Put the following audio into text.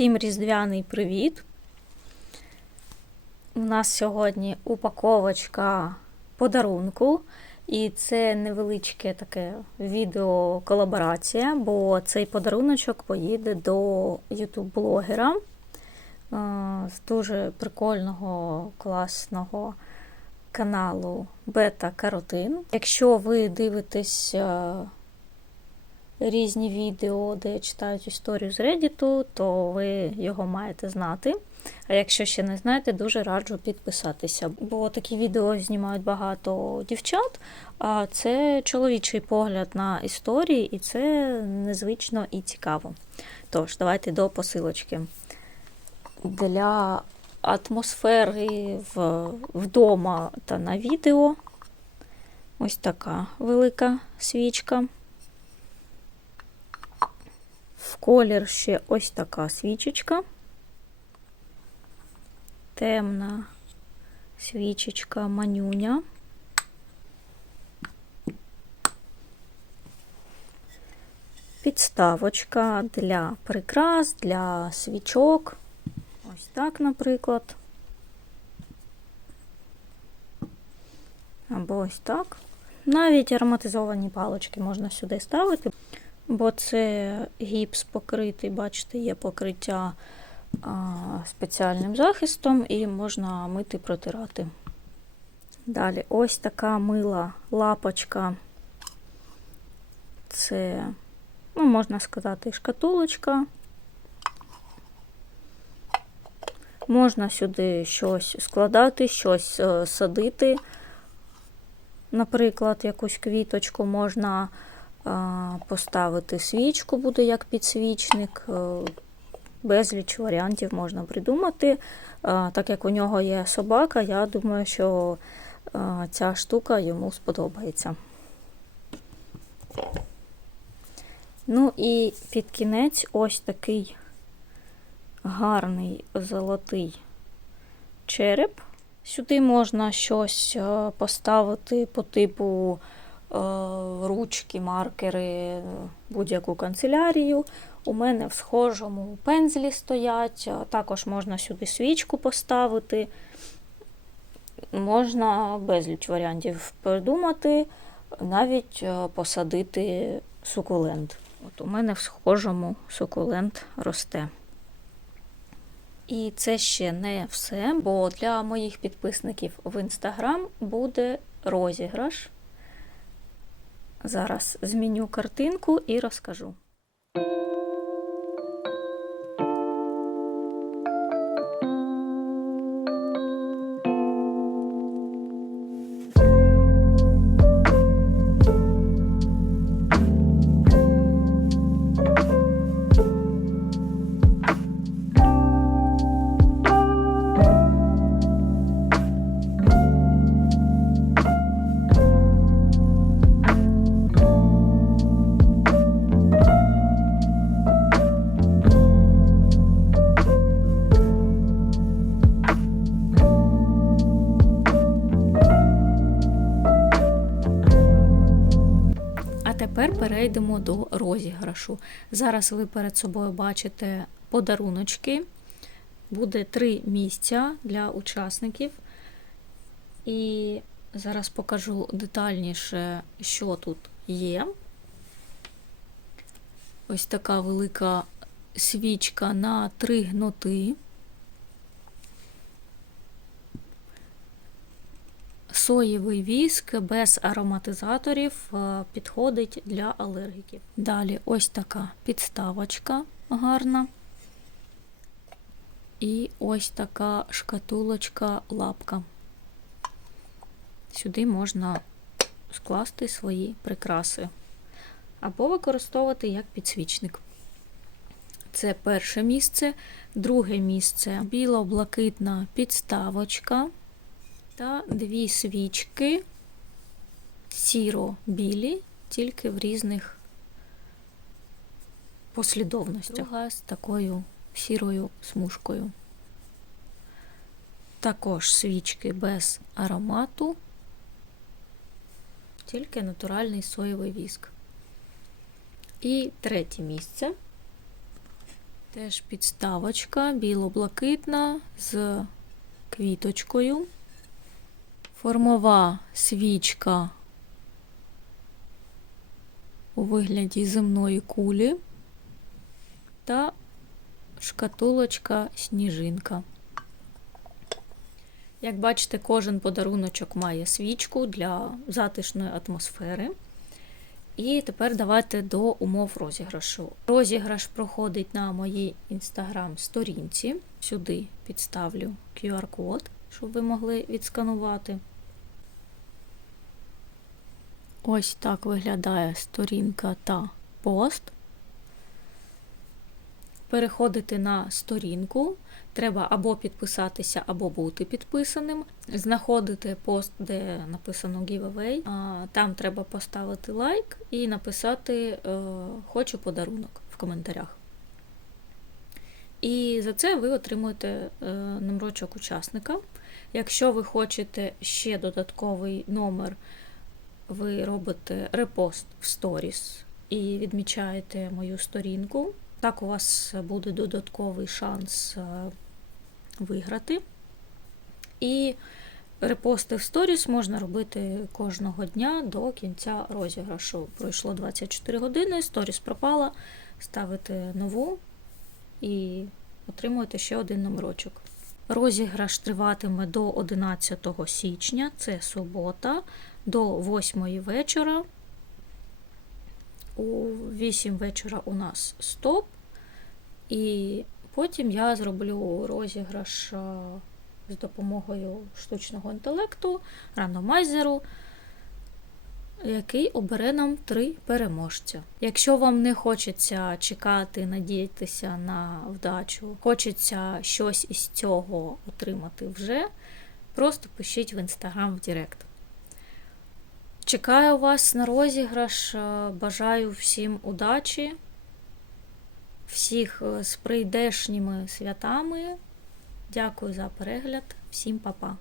Всім різдвяний привіт! У нас сьогодні упаковочка подарунку, і це невеличке таке відеоколаборація, бо цей подаруночок поїде до ютуб-блогера е, з дуже прикольного, класного каналу Бета Каротин. Якщо ви дивитесь е, різні відео, де читають історію з Reddit, то ви його маєте знати. А якщо ще не знаєте, дуже раджу підписатися. Бо такі відео знімають багато дівчат, а це чоловічий погляд на історії, і це незвично і цікаво. Тож, давайте до посилочки. Для атмосфери в, вдома та на відео ось така велика свічка. В колір ще ось така свічечка. Темна свічечка манюня. Підставочка для прикрас, для свічок. Ось так, наприклад. Або ось так. Навіть ароматизовані палочки можна сюди ставити, бо це гіпс покритий, бачите, є покриття а, спеціальним захистом і можна мити протирати. Далі ось така мила лапочка. Це, ну, можна сказати, шкатулочка. Можна сюди щось складати, щось е, садити. Наприклад, якусь квіточку можна поставити свічку, буде як підсвічник. Е, безліч варіантів можна придумати. Е, так як у нього є собака, я думаю, що е, ця штука йому сподобається. Ну і під кінець ось такий гарний золотий череп. Сюди можна щось поставити по типу ручки, маркери, будь-яку канцелярію. У мене в схожому пензлі стоять, також можна сюди свічку поставити. Можна безліч варіантів придумати, навіть е, посадити сукулент. От у мене в схожому сукулент росте. І це ще не все, бо для моїх підписників в інстаграм буде розіграш. Зараз зміню картинку і розкажу. Перейдемо до розіграшу. Зараз ви перед собою бачите подаруночки. Буде три місця для учасників. І зараз покажу детальніше, що тут є. Ось така велика свічка на три гноти. Соєвий віск без ароматизаторів е, підходить для алергіків. Далі ось така підставочка гарна. І ось така шкатулочка лапка. Сюди можна скласти свої прикраси або використовувати як підсвічник. Це перше місце. Друге місце біло-блакитна підставочка та дві свічки сіро-білі, тільки в різних послідовностях. Друга з такою сірою смужкою. Також свічки без аромату, тільки натуральний соєвий віск. І третє місце. Теж підставочка біло-блакитна з квіточкою. Формова свічка у вигляді земної кулі та шкатулочка сніжинка. Як бачите, кожен подаруночок має свічку для затишної атмосфери. І тепер давайте до умов розіграшу. Розіграш проходить на моїй інстаграм-сторінці. Сюди підставлю QR-код, щоб ви могли відсканувати. Ось так виглядає сторінка та пост. Переходити на сторінку. Треба або підписатися, або бути підписаним. Знаходити пост, де написано giveaway. Там треба поставити лайк і написати е, Хочу подарунок в коментарях. І за це ви отримуєте е, номерочок учасника. Якщо ви хочете ще додатковий номер, ви робите репост в сторіс і відмічаєте мою сторінку. Так у вас буде додатковий шанс е, виграти. І репости в сторіс можна робити кожного дня до кінця розіграшу. Пройшло 24 години, сторіс пропала, ставите нову і отримуєте ще один номерочок. Розіграш триватиме до 11 січня, це субота, до 8 вечора. У 8 вечора у нас стоп. І потім я зроблю розіграш з допомогою штучного інтелекту, рандомайзеру, який обере нам три переможця. Якщо вам не хочеться чекати, надіятися на вдачу, хочеться щось із цього отримати вже, просто пишіть в інстаграм в Директ. Чекаю вас на розіграш. Бажаю всім удачі, всіх з прийдешніми святами. Дякую за перегляд, всім па-па.